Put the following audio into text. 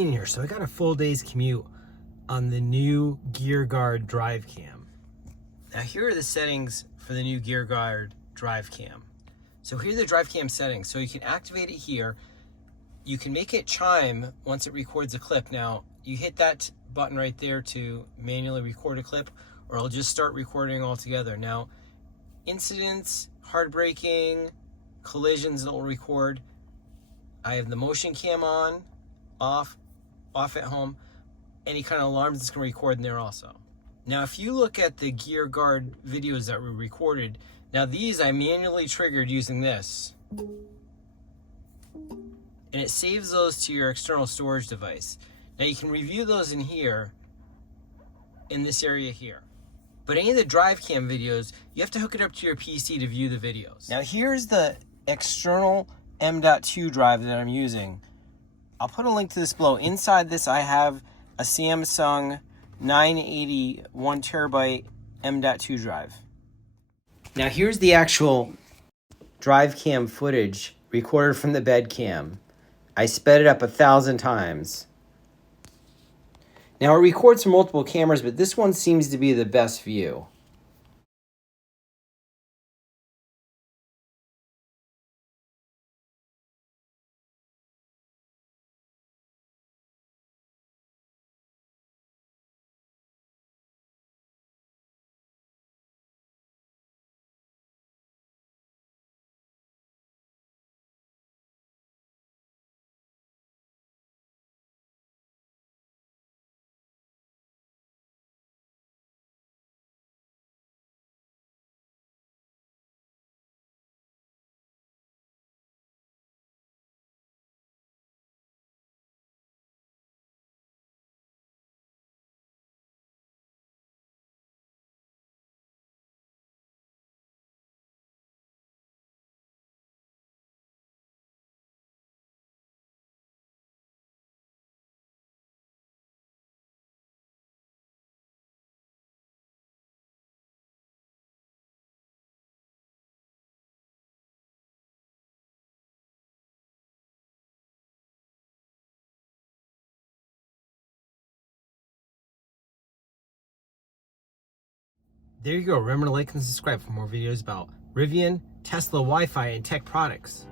routine here. So I got a full day's commute on the new Gear Guard drive cam. Now here are the settings for the new Gear Guard drive cam. So here are the drive cam settings. So you can activate it here. You can make it chime once it records a clip. Now you hit that button right there to manually record a clip, or it'll just start recording altogether. Now incidents, hard braking, collisions, it'll record. I have the motion cam on, off at home. Any kind of alarms it's going to record in there also. Now if you look at the Gear Guard videos that were recorded, now these I manually triggered using this. And it saves those to your external storage device. Now you can review those in here, in this area here. But any of the drive cam videos, you have to hook it up to your PC to view the videos. Now here's the external M.2 drive that I'm using. I'll put a link to this below. Inside this I have a Samsung 980 1 terabyte M.2 drive. Now here's the actual drive cam footage recorded from the bed cam. I sped it up 1,000 times. Now it records from multiple cameras, but this one seems to be the best view. There you go. Remember to like and subscribe for more videos about Rivian, Tesla, Wi-Fi, and tech products.